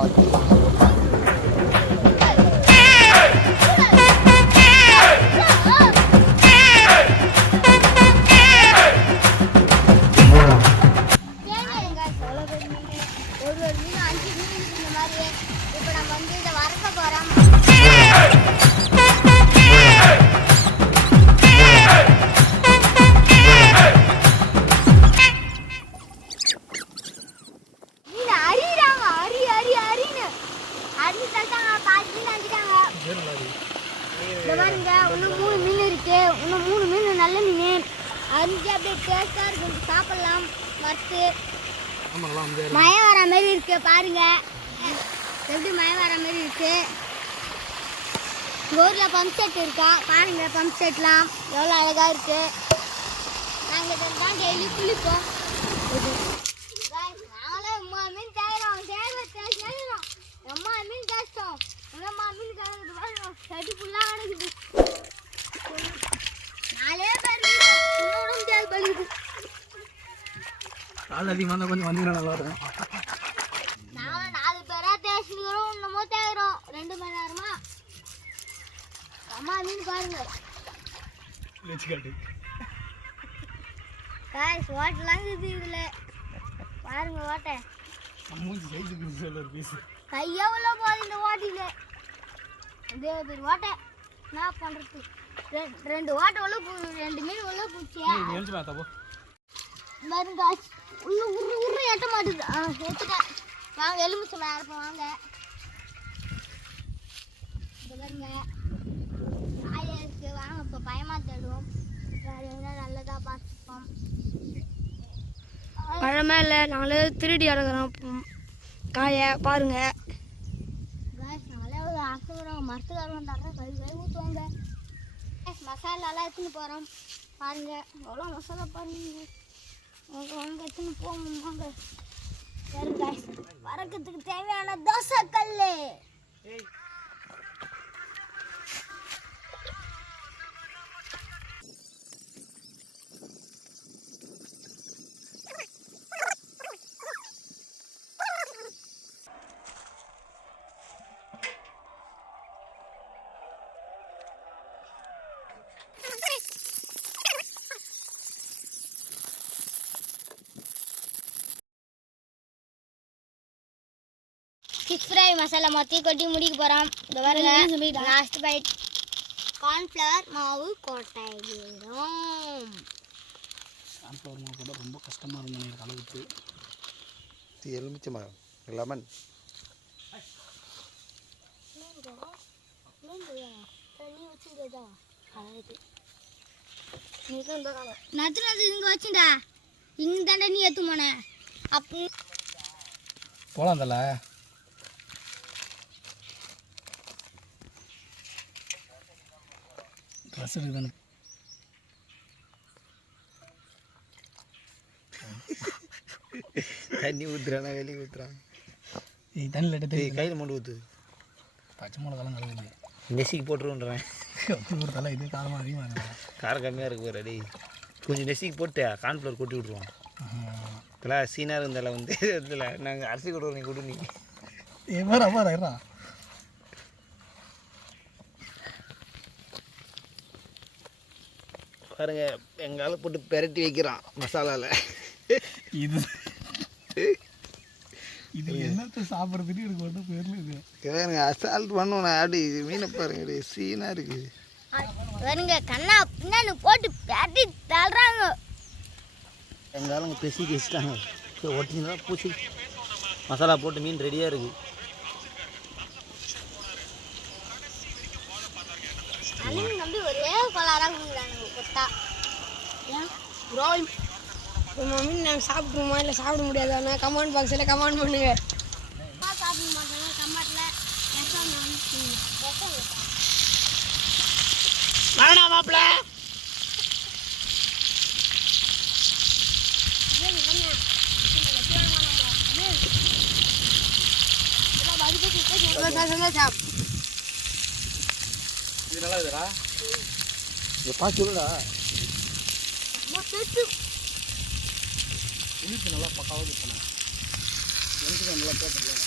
好的地方。இந்த பாருங்க இன்னும் மூணு மீன் இருக்கு. இன்னும் மூணு மீன் நல்ல மீன். அரிஞ்சு அப்படியே டேஸ்டா இருக்கு. சாப்பிடலாம். வறுத்து. மழை வர மாதிரி இருக்கு பாருங்க. எப்படி மழை வர மாதிரி இருக்கு? ஊர்ல பம்ப் செட் இருக்கா? பாருங்க பம்ப் செட்லாம் எவ்வளோ அழகா இருக்கு. நாங்கள் இதில் தான் டெய்லி குளிப்போம் Guys, நாங்களே அம்மா மீன் தேடுறோம் தேவை தேடுறோம் அம்மா மீன் தேய்ச்சோம் அம்மா மீன் செடி ஃபுல்லாக கிடக்குது நாலே பேர் இன்னொரு முடியாது பழுகுது கால் அதிகமாக இருந்தால் கொஞ்சம் வந்தீங்கன்னா நல்லா இருக்கும் நாங்க நாலு பேரா தேய்ச்சிக்கிறோம் இன்னமோ தேய்க்கிறோம் ரெண்டு மணி நேரமா அம்மா மீன் பாருங்க காய்ஸ் ஓட்டலாம் இருக்குது இதுல பாருங்க ஓட்டை உள்ள போகுது இந்த ஓட்டில இதே பேர் ஓட்டை என்ன பண்றது? ரெ- ரெண்டு ஓட்டை உள்ள போ ரெண்டு மீன் உள்ள பூச்சியா எழுந்து பார்த்தா போ பாருங்க guys. உள்ள உரு உரு எட்ட மாட்டுது. ஆ எடுத்துட்டேன் வாங்க எலுமிச்சை மேலே வாங்க. பாருங்க. காயா இருக்கு. வாங்க இப்போ பயமா தேடுவோம். வேற எதுனா நல்லதா பார்த்துப்போம். பழமே இல்லை. நாங்களே திருடி இறக்குறோம் காயை பாருங்க காய்ஸ் நாங்களே ஒரு ஆசைப்படுறோம் மரத்துக்காரங்க தர கை கை ஊற்றுவாங்க மசாலாலாம் எடுத்துன்னு போகிறோம் பாருங்க எவ்வளோ மசாலா பாருங்க. வாங்க வாங்க எடுத்துன்னு போவோம் வாங்க. சரி காய்ஸ் தேவையான தோசை கல் ஃபிஷ் ஃப்ரை மசாலா மொத்தையும் கொட்டி முடிக்க போகிறோம் இந்த பாருங்க லாஸ்ட் பைட் கார்ன்ஃப்ளவர் மாவு கொட்டைகிறோம் கான்ஃப்ளவர் மாவு கூட ரொம்ப கஷ்டமாக இருக்கும் எனக்கு அளவுக்கு. இது எலுமிச்சை மரம் லெமன். நத்து நத்து இங்கே வச்சுடா. இங்கே தாண்டா நீ ஏற்று போன. அப்போ போகலாம் தல. ட்ரெஸ் இருக்குதானே தண்ணி ஊற்றுறானா வெளியே ஊற்றுறான் ஏய் தண்ணியில் எடுத்து கையில் மண்டு ஊற்று பச்சை மிளகாலாம் கலக்குது நெசிக்கு போட்டுருன்றேன். ஒரு தலை இது காரமாக அதிகமாக இருக்குது. காரம் கம்மியாக இருக்கு பாரு டேய் கொஞ்சம் நெசிக்கு போட்டு கார்ன்ஃப்ளவர் கொட்டி விட்ருவோம் இதெல்லாம் சீனாக இருந்தால வந்து இதில் நாங்கள் அரிசி கொடுவோம் நீ கொடு நீ. ஏ வேற பாருங்க எங்கால போட்டு பெரட்டி வைக்கிறான் மசாலாவில் இது இது என்னத்தை சாப்பிட்றதுக்கு எனக்கு ஒன்றும் பேர்ல இது. எனக்கு அசால்ட் பண்ணுவேன் அப்படி மீனை பாருங்க சீனாக இருக்குது வருங்க கண்ணா பின்னாடி போட்டு பேட்டி தள்ளுறாங்க. எங்காலும் பெசி வச்சுட்டாங்க. ஒட்டினா பூச்சி. மசாலா போட்டு மீன் ரெடியாக இருக்குது அண்ணன் நம்பி ஒரே கொலாராக கொடுக்குறாங்க கொத்தா ப்ரோ உங்கள் மம்மி நாங்கள் சாப்பிட்ருமா இல்லை சாப்பிட முடியாதாண்ணா? கமெண்ட் பாக்ஸில் கமெண்ட் பண்ணுங்க. சாப்பிட மாட்டாங்க கம்மாட்டில் விஷம் வேணா மாப்பிள்ள நல்லா இருக்குடா இதை பார்த்து சொல்லுடா. இனிப்பு நல்லா பக்காவாக இருக்கணும் எனக்கு நல்லா கேட்கல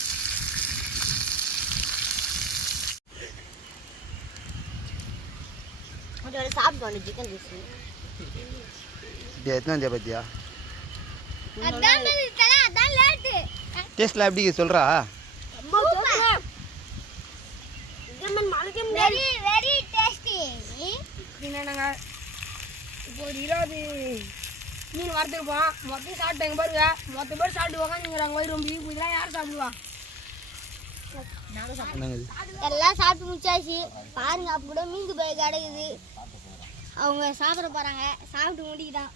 சாப்பிட்டோம் சிக்கன் ஜூஸ் டேஸ்ட்லாம் எப்படி சொல்கிறா ஒரு இருபது மீன் வறுத்துருப்போம். மொத்தம் சாப்பிட்டாங்க பாருங்க. மொத்த பேர் சாப்பிட்டு உக்காந்துங்கிறாங்க. வயிறு ரொம்ப இதெல்லாம் யார் சாப்பிடுவா? எல்லாம் சாப்பிட்டு முடிச்சாச்சு. பாருங்க அப்ப கூட மீன் போய் கிடைக்குது. அவங்க சாப்பிட போறாங்க. சாப்பிட்டு முடிக்கிட்டான்